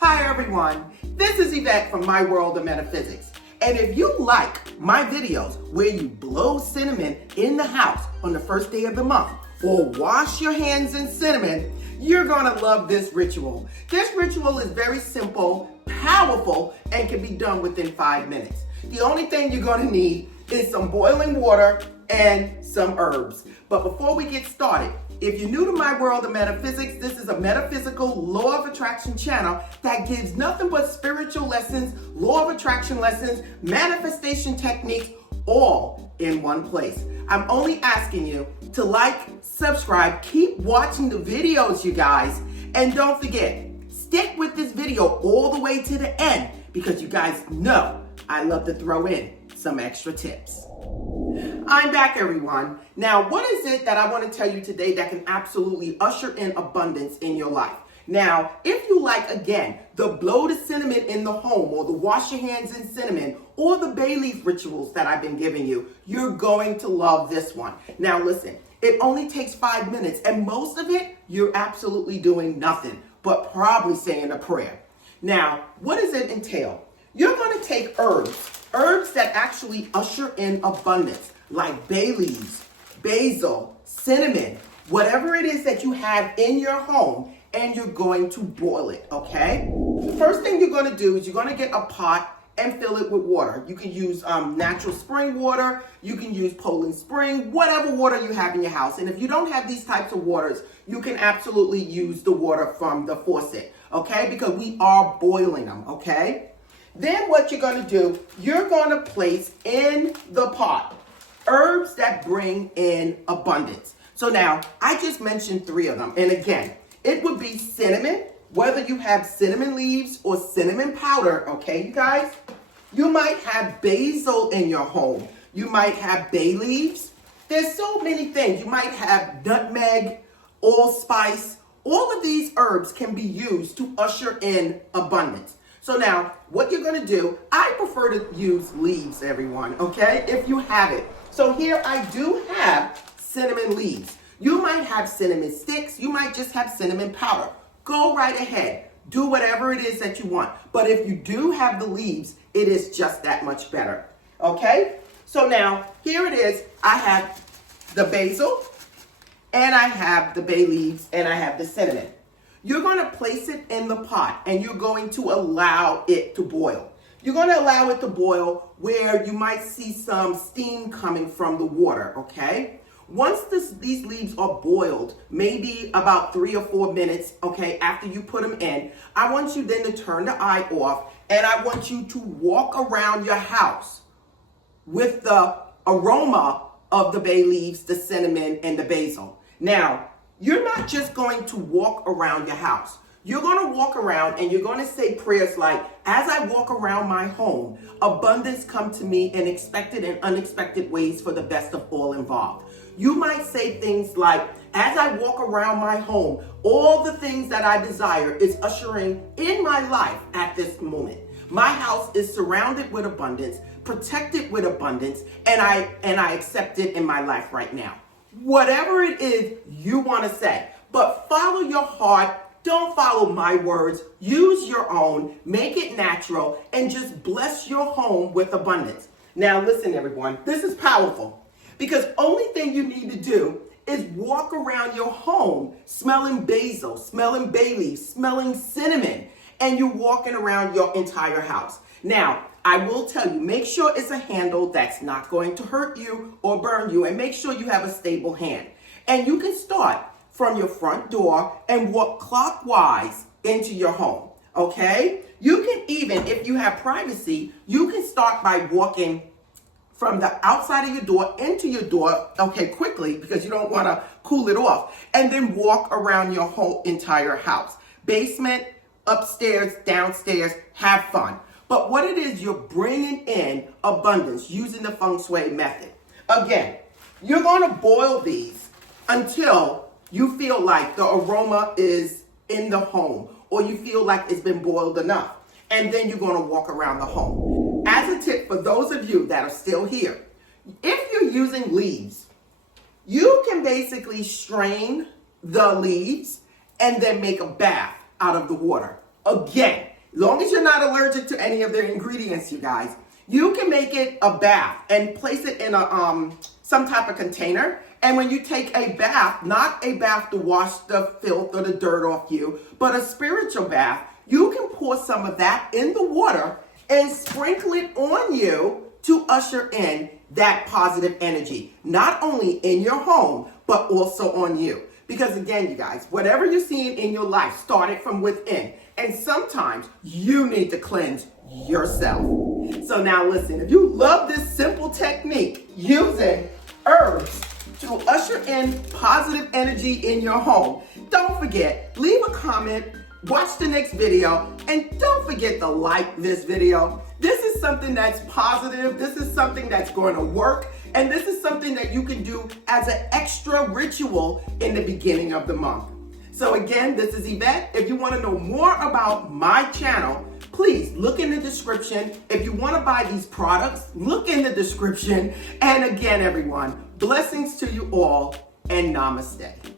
Hi everyone, this is Yvette from My World of Metaphysics. And if you like my videos where you blow cinnamon in the house on the first day of the month or wash your hands in cinnamon, you're gonna love this ritual. This ritual is very simple, powerful, and can be done within 5 minutes. The only thing you're gonna need is some boiling water and some herbs. But before we get started, if you're new to My World of Metaphysics, this is a metaphysical law of attraction channel that gives nothing but spiritual lessons, law of attraction lessons, manifestation techniques, all in one place. I'm only asking you to like, subscribe, keep watching the videos, you guys, and don't forget, stick with this video all the way to the end because you guys know I love to throw in some extra tips. I'm back, everyone. Now, what is it that I want to tell you today that can absolutely usher in abundance in your life? Now, if you like, again, the blow the cinnamon in the home or the wash your hands in cinnamon or the bay leaf rituals that I've been giving you, you're going to love this one. Now, listen, it only takes 5 minutes and most of it, you're absolutely doing nothing but probably saying a prayer. Now, what does it entail? You're going to take herbs that actually usher in abundance, like bay leaves, basil, cinnamon, whatever it is that you have in your home, and you're going to boil it, okay? The first thing you're going to do is you're going to get a pot and fill it with water. You can use natural spring water, you can use Poland Spring, whatever water you have in your house. And if you don't have these types of waters, you can absolutely use the water from the faucet, okay? Because we are boiling them, okay? Then what you're going to do, you're going to place in the pot herbs that bring in abundance. So now, I just mentioned 3 of them. And again, it would be cinnamon, whether you have cinnamon leaves or cinnamon powder, okay, you guys? You might have basil in your home. You might have bay leaves. There's so many things. You might have nutmeg, allspice. All of these herbs can be used to usher in abundance. So now, what you're going to do, I prefer to use leaves, everyone, okay, if you have it. So here I do have cinnamon leaves. You might have cinnamon sticks. You might just have cinnamon powder. Go right ahead. Do whatever it is that you want. But if you do have the leaves, it is just that much better, okay? So now, here it is. I have the basil, and I have the bay leaves, and I have the cinnamon. You're going to place it in the pot and you're going to allow it to boil. You're going to allow it to boil where you might see some steam coming from the water, okay? Once these leaves are boiled, maybe about 3 or 4 minutes, okay, after you put them in, I want you then to turn the eye off and I want you to walk around your house with the aroma of the bay leaves, the cinnamon, and the basil. Now, you're not just going to walk around your house. You're going to walk around and you're going to say prayers like, as I walk around my home, abundance come to me in expected and unexpected ways for the best of all involved. You might say things like, as I walk around my home, all the things that I desire is ushering in my life at this moment. My house is surrounded with abundance, protected with abundance, and I accept it in my life right now. Whatever it is you want to say, but follow your heart. Don't follow my words. Use your own, make it natural, and just bless your home with abundance. Now listen, everyone, this is powerful because only thing you need to do is walk around your home smelling basil, smelling bay leaves, smelling cinnamon, and you're walking around your entire house. Now, I will tell you, make sure it's a handle that's not going to hurt you or burn you, and make sure you have a stable hand. And you can start from your front door and walk clockwise into your home, okay? You can even, if you have privacy, you can start by walking from the outside of your door into your door, okay, quickly, because you don't want to cool it off, and then walk around your whole entire house. Basement, upstairs, downstairs, have fun. But what it is, you're bringing in abundance using the feng shui method. Again, you're going to boil these until you feel like the aroma is in the home or you feel like it's been boiled enough. And then you're going to walk around the home. As a tip for those of you that are still here, if you're using leaves, you can basically strain the leaves and then make a bath out of the water. Again, as long as you're not allergic to any of their ingredients, you guys, you can make it a bath and place it in a some type of container. And when you take a bath, not a bath to wash the filth or the dirt off you, but a spiritual bath, you can pour some of that in the water and sprinkle it on you to usher in that positive energy, not only in your home, but also on you. Because again, you guys, whatever you're seeing in your life started from within. And sometimes you need to cleanse yourself. So now listen, if you love this simple technique using herbs to usher in positive energy in your home, don't forget, leave a comment, watch the next video, and don't forget to like this video. This is something that's positive. This is something that's going to work. And this is something that you can do as an extra ritual in the beginning of the month. So again, this is Yvette. If you want to know more about my channel, please look in the description. If you want to buy these products, look in the description. And again, everyone, blessings to you all and namaste.